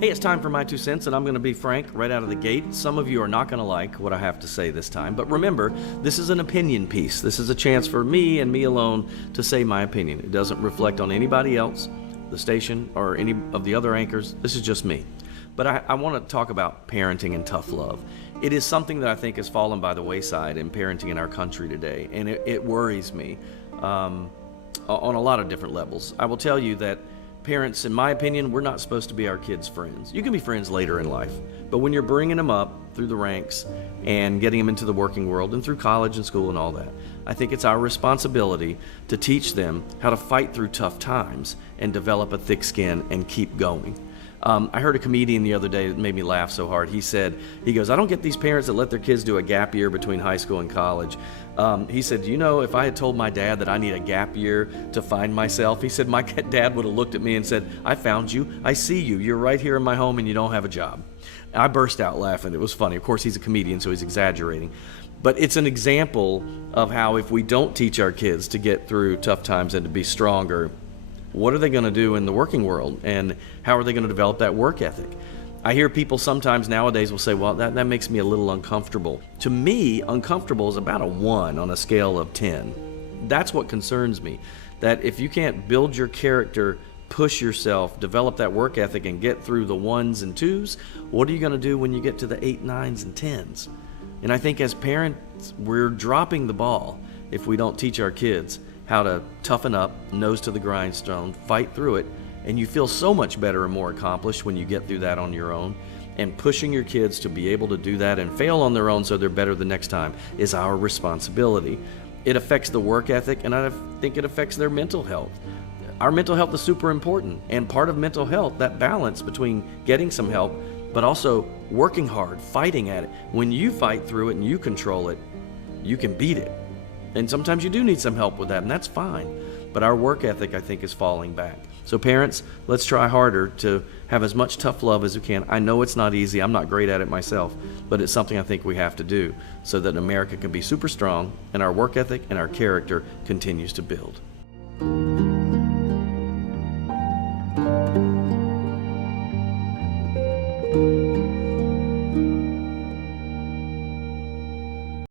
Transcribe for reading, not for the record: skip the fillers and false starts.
Hey, it's time for my 2 cents, and I'm going to be frank right out of the gate. Some of you are not going to like what I have to say this time, but remember, this is an opinion piece. This is a chance for me and me alone to say my opinion. It doesn't reflect on anybody else, the station, or any of the other anchors. This is just me. But I want to talk about parenting and tough love. It is something that I think has fallen by the wayside in parenting in our country today, and it worries me on a lot of different levels. I will tell you that parents, in my opinion, we're not supposed to be our kids' friends. You can be friends later in life, but when you're bringing them up through the ranks and getting them into the working world and through college and school and all that, I think it's our responsibility to teach them how to fight through tough times and develop a thick skin and keep going. I heard a comedian the other day that made me laugh so hard. He goes, I don't get these parents that let their kids do a gap year between high school and college. He said, you know, if I had told my dad that I need a gap year to find myself, he said, my dad would have looked at me and said, I found you, I see you, you're right here in my home and you don't have a job. I burst out laughing. It was funny. Of course, he's a comedian, so he's exaggerating. But it's an example of how if we don't teach our kids to get through tough times and to be stronger, what are they going to do in the working world, and how are they going to develop that work ethic? I hear people sometimes nowadays will say, well, that makes me a little uncomfortable. To me, uncomfortable is about a 1 on a scale of 10. That's what concerns me, that if you can't build your character, push yourself, develop that work ethic, and get through the 1s and 2s, what are you going to do when you get to the 8, 9s, and 10s? And I think as parents, we're dropping the ball if we don't teach our kids how to toughen up, nose to the grindstone, fight through it, and you feel so much better and more accomplished when you get through that on your own. And pushing your kids to be able to do that and fail on their own so they're better the next time is our responsibility. It affects the work ethic, and I think it affects their mental health. Our mental health is super important, and part of mental health, that balance between getting some help, but also working hard, fighting at it. When you fight through it and you control it, you can beat it. And sometimes you do need some help with that, and that's fine. But our work ethic, I think, is falling back. So parents, let's try harder to have as much tough love as we can. I know it's not easy. I'm not great at it myself, but it's something I think we have to do so that America can be super strong and our work ethic and our character continues to build.